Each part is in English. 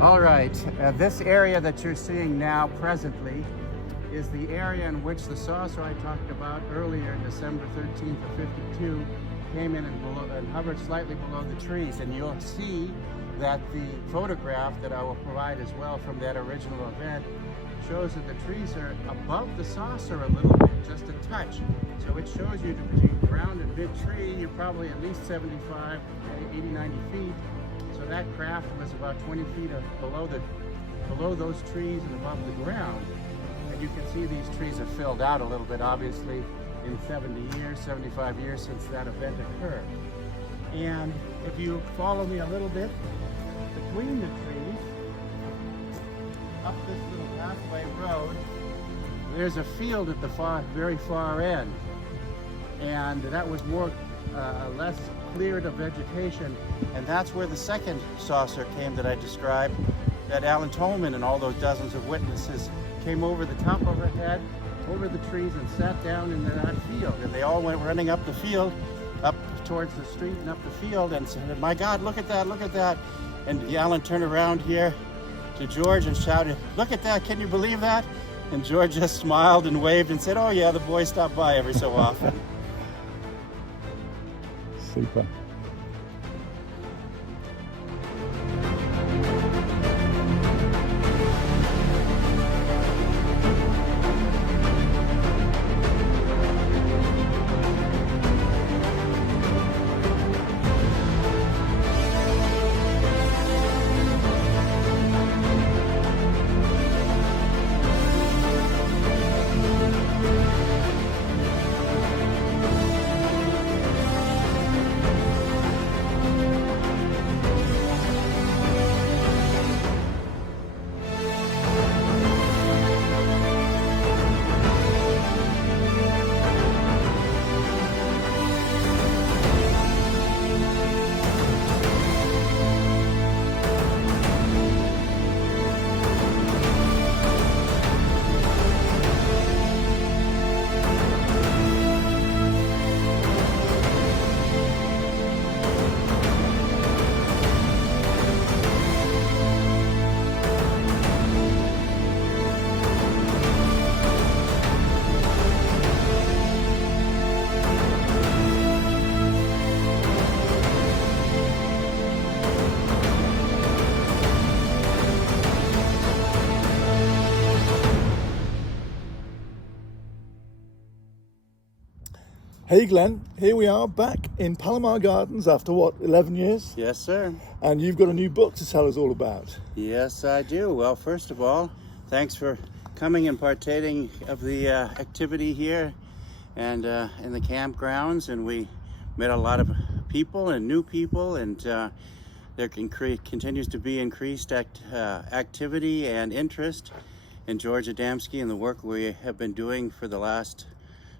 All right, this area that you're seeing now presently is the area in which the saucer I talked about earlier, December 13th of 52, came in and hovered slightly below the trees. And you'll see that the photograph that I will provide as well from that original event shows that the trees are above the saucer a little bit, just a touch. So it shows you that between ground and mid-tree, you're probably at least 75, 80, 90 feet. So that craft was about 20 feet below those trees and above the ground. And you can see these trees have filled out a little bit, obviously, in 70 years, 75 years since that event occurred. And if you follow me a little bit between the trees, up this little pathway road, there's a field at the very far end. And that was less cleared of vegetation, and that's where the second saucer came that I described, that Alan Tolman and all those dozens of witnesses came over the top of her head, over the trees, and sat down in that field. And they all went running up the field, up towards the street and up the field, and said, "My God, look at that, look at that." And Alan turned around here to George and shouted, "Look at that, can you believe that?" And George just smiled and waved and said, "Oh yeah, the boys stop by every so often." Super. Hey Glenn, here we are back in Palomar Gardens after what, 11 years? Yes, sir. And you've got a new book to tell us all about. Yes, I do. Well, first of all, thanks for coming and partaking of the activity here and in the campgrounds. And we met a lot of people and new people, and there continues to be increased activity and interest in George Adamski and the work we have been doing for the last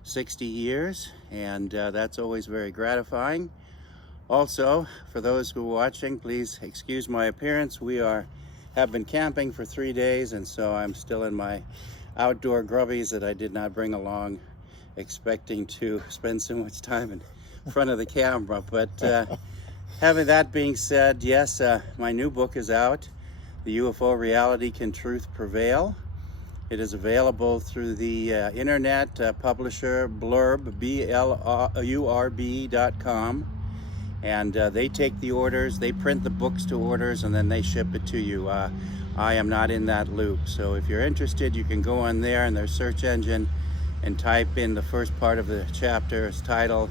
60 years, and that's always very gratifying. Also, for those who are watching, please excuse my appearance. We have been camping for 3 days, and so I'm still in my outdoor grubbies that I did not bring along, expecting to spend so much time in front of the camera. But having that being said, yes, my new book is out, The UFO Reality, Can Truth Prevail? It is available through the internet publisher Blurb, blurb.com, and they take the orders, they print the books to orders, and then they ship it to you. I am not in that loop, so if you're interested, you can go on there in their search engine and type in the first part of the chapter. It's titled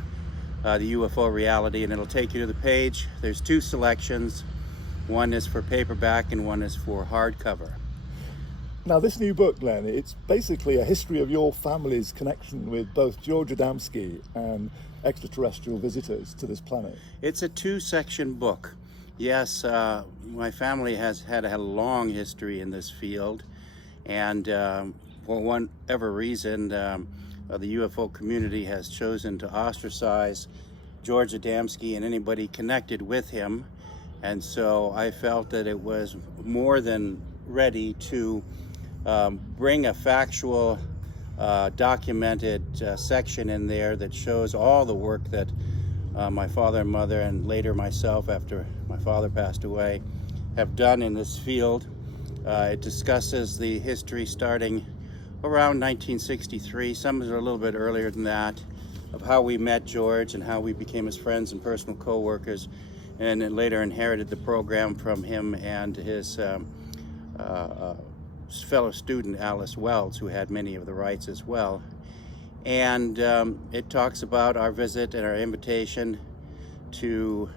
The UFO Reality, and it'll take you to the page. There's two selections. One is for paperback and one is for hardcover. Now, this new book, Glenn, it's basically a history of your family's connection with both George Adamski and extraterrestrial visitors to this planet. It's a two-section book. Yes, my family has had a long history in this field, and for whatever reason, the UFO community has chosen to ostracize George Adamski and anybody connected with him. And so I felt that it was more than ready to bring a factual, documented section in there that shows all the work that my father and mother, and later myself after my father passed away, have done in this field. It discusses the history starting around 1963, some are a little bit earlier than that, of how we met George and how we became his friends and personal co-workers, and then later inherited the program from him and his fellow student Alice Wells, who had many of the rights as well. And it talks about our visit and our invitation to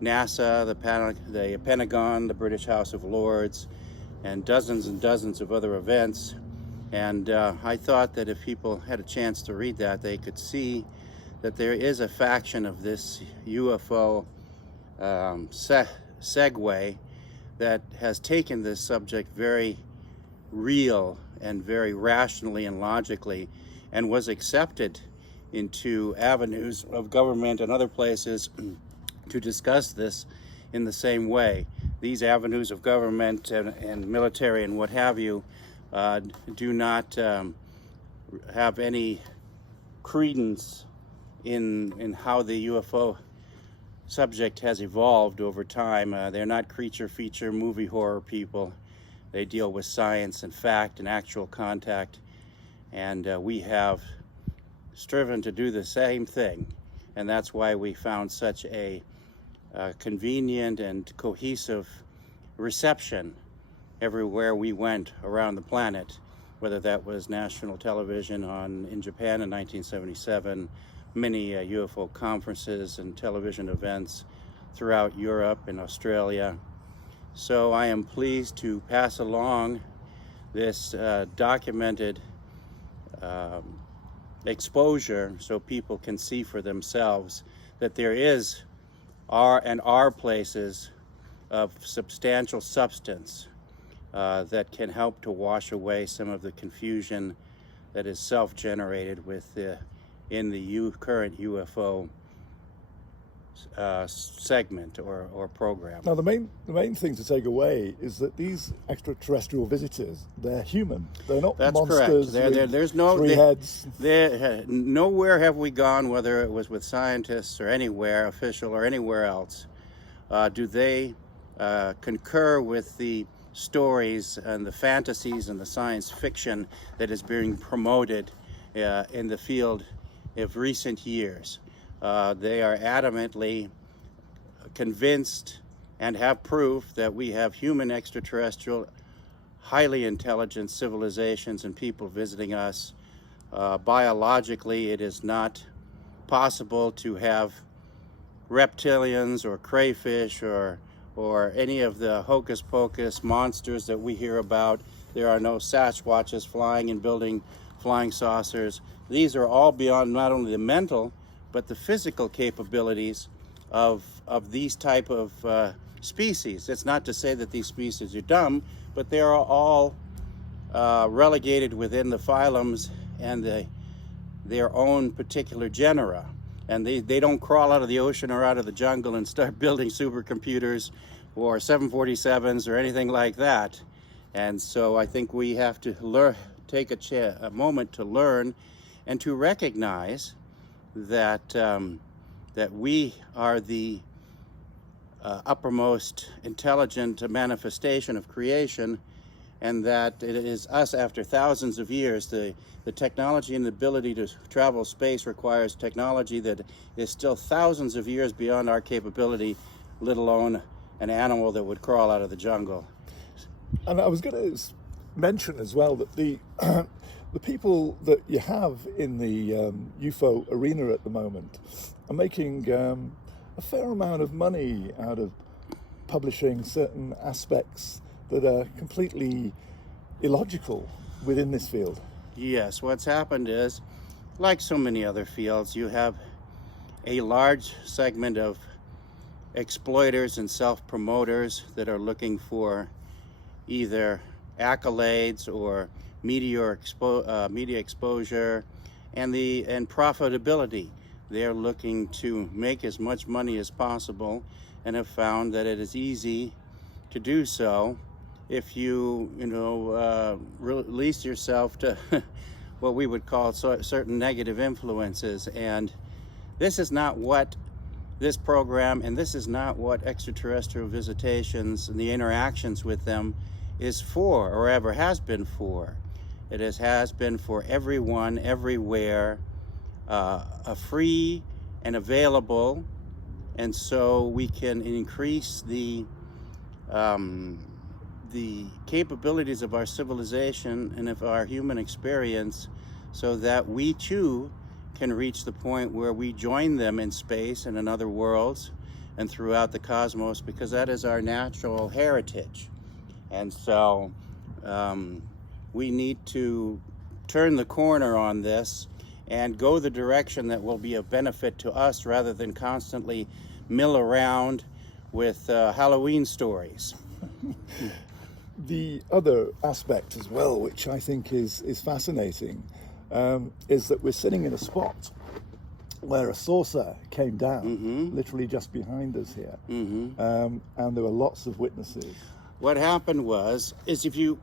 NASA, the Pentagon, the British House of Lords, and dozens of other events. And I thought that if people had a chance to read that, they could see that there is a faction of this UFO segue that has taken this subject very real and very rationally and logically, and was accepted into avenues of government and other places to discuss this in the same way. These avenues of government and military and what have you do not have any credence in how the UFO subject has evolved over time. They're not creature feature movie horror people. They deal with science and fact and actual contact, and we have striven to do the same thing, and that's why we found such a convenient and cohesive reception everywhere we went around the planet, whether that was national television in Japan in 1977, many UFO conferences and television events throughout Europe and Australia. So I am pleased to pass along this documented exposure so people can see for themselves that there are places of substantial substance that can help to wash away some of the confusion that is self-generated in the current UFO segment or program. Now, the main thing to take away is that these extraterrestrial visitors, they're human. They're not monsters. That's correct. There's no three heads. Nowhere have we gone, whether it was with scientists or anywhere, official or anywhere else, do they concur with the stories and the fantasies and the science fiction that is being promoted in the field of recent years. They are adamantly convinced and have proof that we have human extraterrestrial, highly intelligent civilizations and people visiting us. Biologically, it is not possible to have reptilians or crayfish or any of the hocus pocus monsters that we hear about. There are no Sasquatches flying and building flying saucers. These are all beyond not only the mental but the physical capabilities of these type of species. It's not to say that these species are dumb, but they are all relegated within the phylums and their own particular genera. And they don't crawl out of the ocean or out of the jungle and start building supercomputers or 747s or anything like that. And so I think we have to take a moment to learn and to recognize that we are the uppermost intelligent manifestation of creation, and that it is us after thousands of years. The technology and the ability to travel space requires technology that is still thousands of years beyond our capability, let alone an animal that would crawl out of the jungle. And I was going to mention as well that the people that you have in the UFO arena at the moment are making a fair amount of money out of publishing certain aspects that are completely illogical within this field. Yes, what's happened is, like so many other fields, you have a large segment of exploiters and self-promoters that are looking for either accolades or media exposure and profitability. They're looking to make as much money as possible, and have found that it is easy to do so if you release yourself to what we would call certain negative influences. And this is not what this program, and this is not what extraterrestrial visitations and the interactions with them is for, or ever has been for. It has been for everyone, everywhere, free and available, and so we can increase the capabilities of our civilization and of our human experience, so that we too can reach the point where we join them in space and in other worlds and throughout the cosmos, because that is our natural heritage. And so we need to turn the corner on this and go the direction that will be of benefit to us, rather than constantly mill around with Halloween stories. The other aspect as well, which I think is fascinating, is that we're sitting in a spot where a saucer came down, literally just behind us here, and there were lots of witnesses. What happened is if you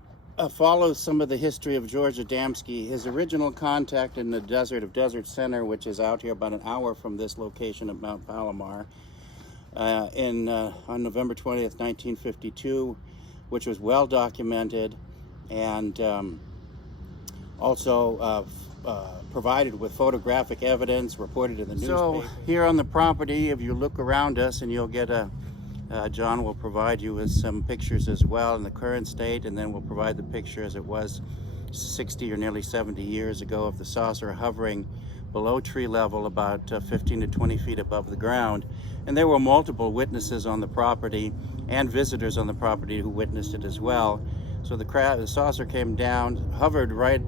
follow some of the history of George Adamski, his original contact in the Desert Center, which is out here about an hour from this location at Mount Palomar, on November 20th, 1952, which was well documented, and also provided with photographic evidence, reported in the newspaper. So here on the property, if you look around us, and you'll get John will provide you with some pictures as well in the current state, and then we'll provide the picture as it was 60 or nearly 70 years ago of the saucer hovering below tree level, about 15 to 20 feet above the ground. And there were multiple witnesses on the property and visitors on the property who witnessed it as well. So the saucer came down, hovered right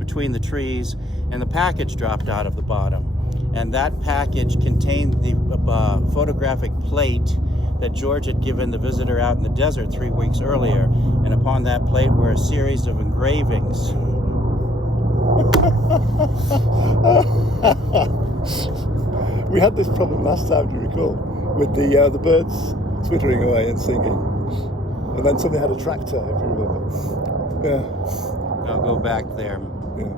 between the trees, and the package dropped out of the bottom. And that package contained the photographic plate that George had given the visitor out in the desert 3 weeks earlier. And upon that plate were a series of engravings. We had this problem last time, do you recall? With the birds twittering away and singing. And then somebody had a tractor, if you remember. Yeah. I'll go back there. Yeah.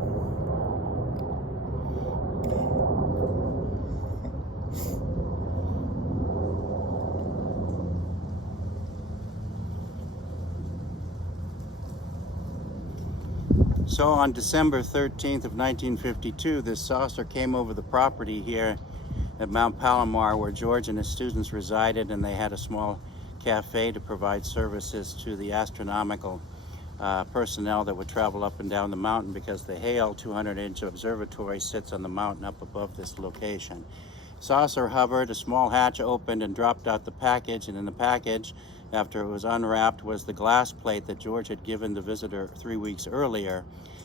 So on December 13th of 1952, this saucer came over the property here at Mount Palomar, where George and his students resided, and they had a small cafe to provide services to the astronomical personnel that would travel up and down the mountain, because the Hale 200-inch observatory sits on the mountain up above this location. Saucer hovered, a small hatch opened and dropped out the package, and in the package, after it was unwrapped, was the glass plate that George had given the visitor 3 weeks earlier,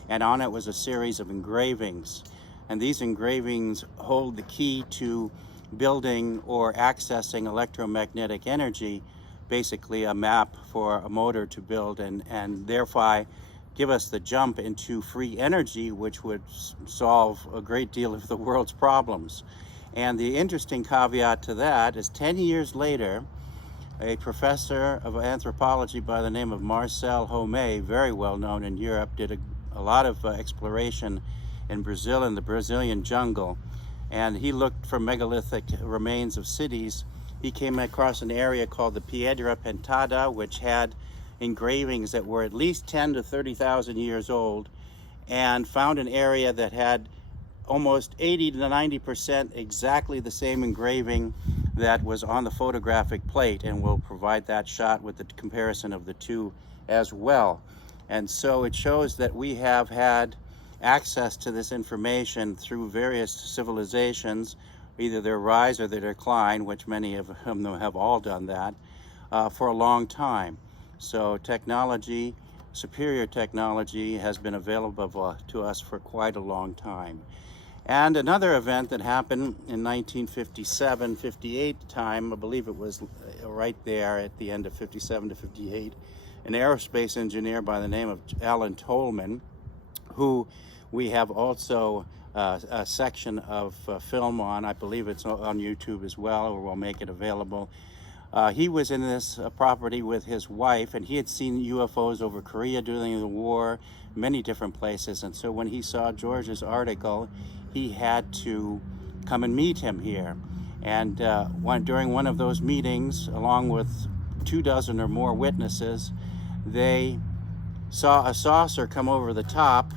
and on it was a series of engravings. And these engravings hold the key to building or accessing electromagnetic energy, basically a map for a motor to build, and thereby give us the jump into free energy, which would solve a great deal of the world's problems. And the interesting caveat to that is 10 years later, a professor of anthropology by the name of Marcel Homé, very well known in Europe, did a lot of exploration in Brazil, in the Brazilian jungle, and he looked for megalithic remains of cities. He came across an area called the Piedra Pintada, which had engravings that were at least 10 to 30,000 years old, and found an area that had almost 80 to 90% exactly the same engraving that was on the photographic plate, and we'll provide that shot with the comparison of the two as well. And so it shows that we have had access to this information through various civilizations, either their rise or their decline, which many of them have all done that, for a long time. So technology, superior technology, has been available to us for quite a long time. And another event that happened in 1957-58 time, I believe it was right there at the end of 57 to 58, an aerospace engineer by the name of Alan Tolman, who we have also a section of film on. I believe it's on YouTube as well, or we'll make it available. He was in this property with his wife, and he had seen UFOs over Korea during the war, many different places. And so when he saw George's article, he had to come and meet him here. And during one of those meetings, along with 24 or more witnesses, they saw a saucer come over the top,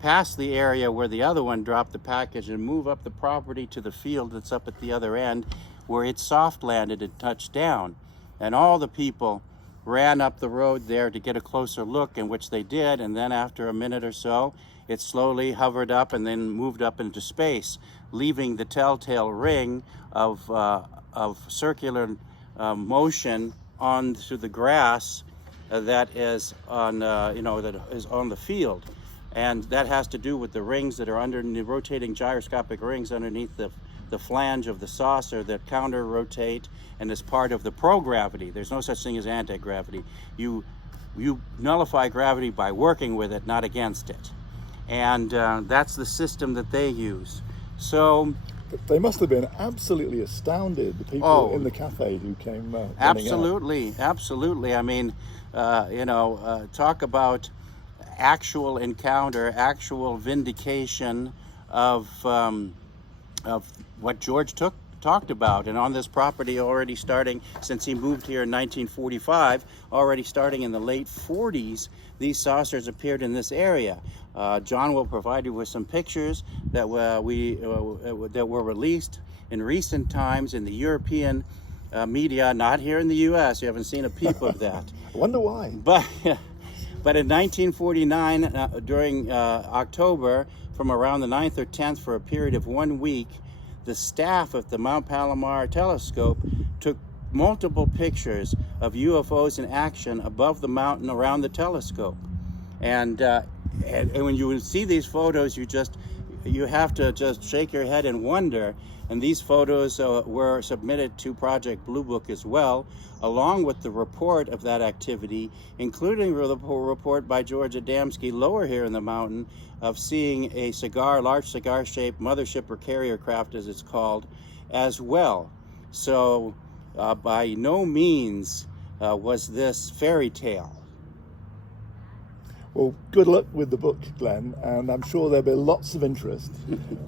past the area where the other one dropped the package, and move up the property to the field that's up at the other end, where it soft landed and touched down. And all the people ran up the road there to get a closer look, in which they did. And then after a minute or so, it slowly hovered up and then moved up into space, leaving the telltale ring of circular motion onto the grass that is on that is on the field. And that has to do with the rings that are under the rotating gyroscopic rings underneath the flange of the saucer that counter rotate and is part of the pro-gravity. There's no such thing as anti-gravity. You nullify gravity by working with it, not against it. And that's the system that they use. So they must have been absolutely astounded, the people in the cafe who came absolutely, absolutely. I mean, talk about actual encounter, actual vindication of what George talked about. And on this property, already starting since he moved here in 1945, already starting in the late 40s, these saucers appeared in this area. John will provide you with some pictures that were released in recent times in the European media, not here in the U.S. You haven't seen a peep of that. I wonder why. But in 1949, during October, from around the 9th or 10th, for a period of 1 week, the staff of the Mount Palomar telescope took multiple pictures of UFOs in action above the mountain around the telescope. And when you see these photos, you have to just shake your head and wonder. And these photos were submitted to Project Blue Book as well, along with the report of that activity, including the report by George Adamski lower here in the mountain of seeing a large cigar-shaped mothership or carrier craft, as it's called, as well. So by no means was this fairy tale. Well, good luck with the book, Glenn, and I'm sure there'll be lots of interest,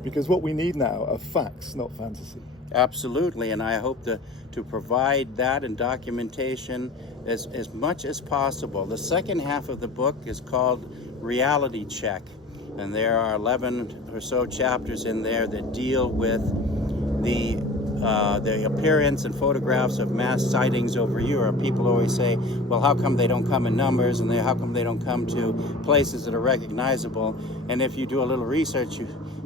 because what we need now are facts, not fantasy. Absolutely, and I hope to provide that and documentation as much as possible. The second half of the book is called Reality Check, and there are 11 or so chapters in there that deal with the appearance and photographs of mass sightings over Europe. People always say, well, how come they don't come in numbers, and how come they don't come to places that are recognizable? And if you do a little research,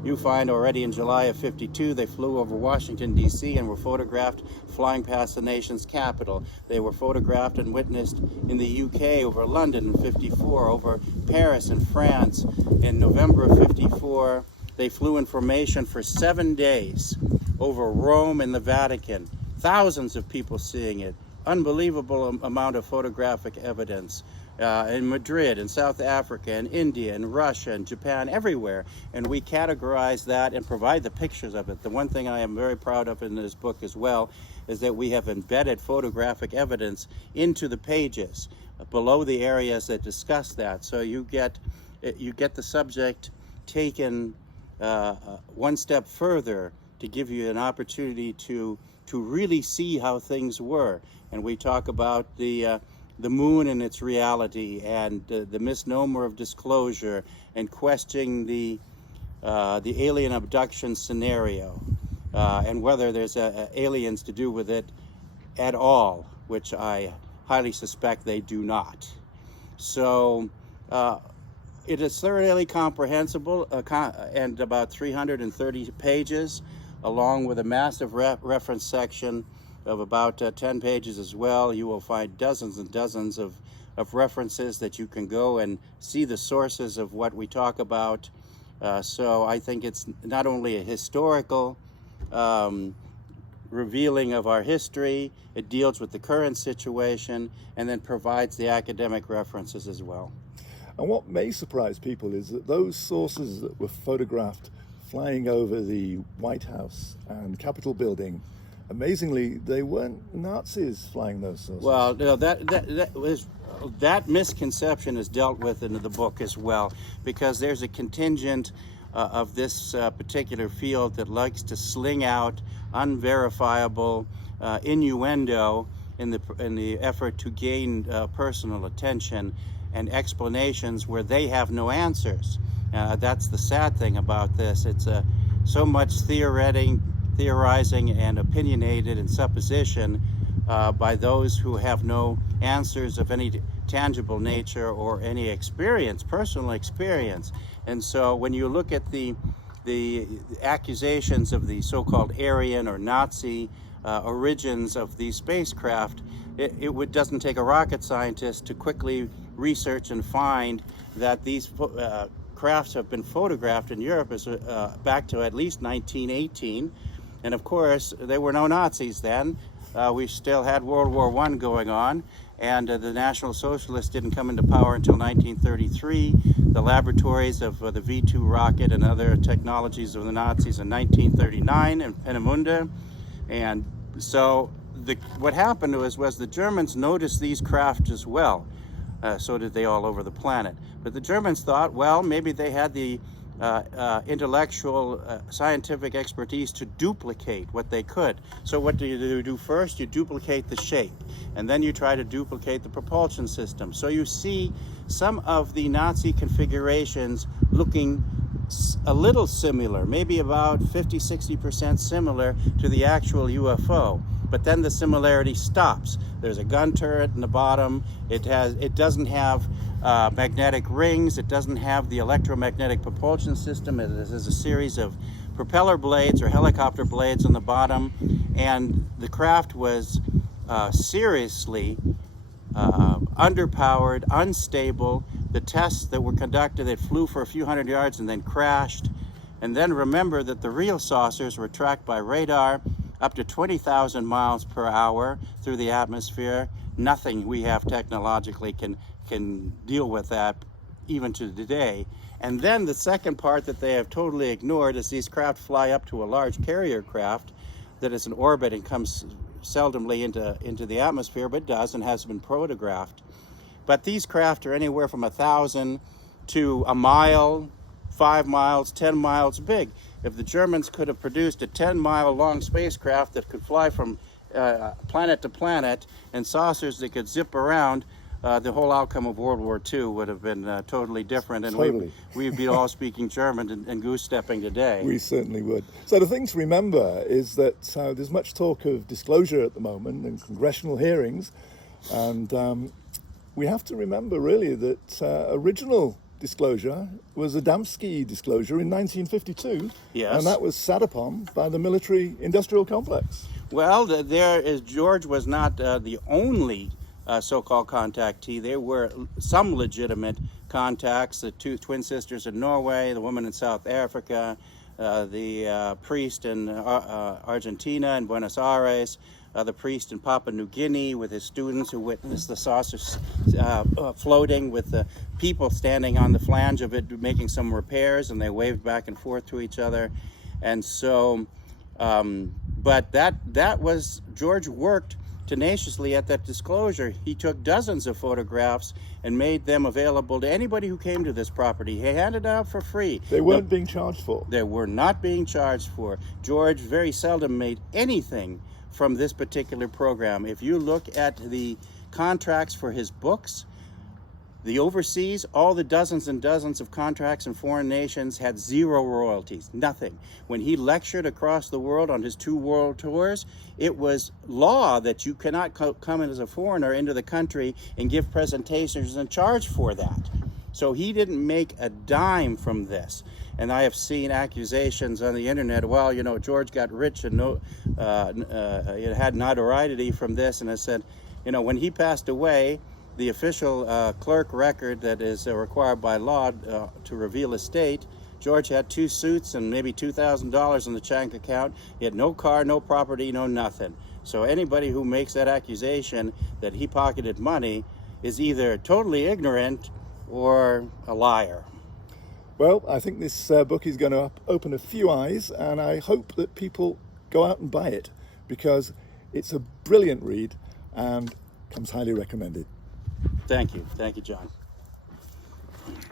you find already in July of '52, they flew over Washington, D.C. and were photographed flying past the nation's capital. They were photographed and witnessed in the UK, over London in '54, over Paris and France. In November of '54, they flew in formation for 7 days over Rome and the Vatican. Thousands of people seeing it. Unbelievable amount of photographic evidence. In Madrid, in South Africa, in India, in Russia, and Japan, everywhere. And we categorize that and provide the pictures of it. The one thing I am very proud of in this book as well is that we have embedded photographic evidence into the pages below the areas that discuss that. So you get the subject taken one step further to give you an opportunity to really see how things were. And we talk about the moon and its reality, and the misnomer of disclosure, and questioning the alien abduction scenario, and whether there's aliens to do with it at all, which I highly suspect they do not. So it is thoroughly comprehensible and about 330 pages, along with a massive reference section of about 10 pages as well. You will find dozens and dozens of references that you can go and see the sources of what we talk about. So I think it's not only a historical revealing of our history, it deals with the current situation, and then provides the academic references as well. And what may surprise people is that those sources that were photographed flying over the White House and Capitol building amazingly, they weren't Nazis flying those saucers. Well, no, that misconception is dealt with in the book as well, because there's a contingent of this particular field that likes to sling out unverifiable innuendo in the effort to gain personal attention and explanations where they have no answers. That's the sad thing about this. It's so much theorizing and opinionated and supposition by those who have no answers of any tangible nature or any experience, personal experience. And so when you look at the accusations of the so-called Aryan or Nazi origins of these spacecraft, it doesn't take a rocket scientist to quickly research and find that these crafts have been photographed in Europe as back to at least 1918. And of course, there were no Nazis then. We still had World War I going on, and the National Socialists didn't come into power until 1933. The laboratories of the V-2 rocket and other technologies of the Nazis in 1939 in Peenemünde. And so what happened was the Germans noticed these craft as well. So did they all over the planet. But the Germans thought, well, maybe they had the intellectual, scientific expertise to duplicate what they could. So what do you do first? You duplicate the shape, and then you try to duplicate the propulsion system. So you see some of the Nazi configurations looking a little similar, maybe about 50-60% similar to the actual UFO. But then the similarity stops. There's a gun turret in the bottom. It doesn't have magnetic rings. It doesn't have the electromagnetic propulsion system. It has a series of propeller blades or helicopter blades on the bottom. And the craft was seriously underpowered, unstable. The tests that were conducted, it flew for a few hundred yards and then crashed. And then remember that the real saucers were tracked by radar up to 20,000 miles per hour through the atmosphere. Nothing we have technologically can deal with that even to today. And then the second part that they have totally ignored is these craft fly up to a large carrier craft that is in orbit and comes seldomly into the atmosphere, but does and has been photographed. But these craft are anywhere from 1,000 to a mile, 5 miles, 10 miles big. If the Germans could have produced a 10-mile long spacecraft that could fly from planet to planet and saucers that could zip around, the whole outcome of World War II would have been totally different, and totally. we'd be all speaking German and goose-stepping today. We certainly would. So the thing to remember is that there's much talk of disclosure at the moment in congressional hearings, and we have to remember really that original disclosure was Adamski disclosure in 1952, yes, and that was sat upon by the military-industrial complex. Well, George was not the only so-called contactee. There were some legitimate contacts, the two twin sisters in Norway, the woman in South Africa, the priest in Argentina and Buenos Aires, the priest in Papua New Guinea with his students who witnessed the saucers floating with the people standing on the flange of it making some repairs, and they waved back and forth to each other. And so, but that was, George worked tenaciously at that disclosure. He took dozens of photographs and made them available to anybody who came to this property. He handed it out for free. They weren't being charged for. They were not being charged for. George very seldom made anything from this particular program. If you look at the contracts for his books, the overseas, all the dozens and dozens of contracts in foreign nations had zero royalties, nothing. When he lectured across the world on his 2 world tours, it was law that you cannot come in as a foreigner into the country and give presentations and charge for that. So he didn't make a dime from this. And I have seen accusations on the internet, well, you know, George got rich and had notoriety from this. And I said, you know, when he passed away, the official clerk record that is required by law to reveal estate, George had 2 suits and maybe $2,000 in the bank account. He had no car, no property, no nothing. So anybody who makes that accusation that he pocketed money is either totally ignorant or a liar. Well, I think this book is going to open a few eyes, and I hope that people go out and buy it. because it's a brilliant read and comes highly recommended. Thank you, John.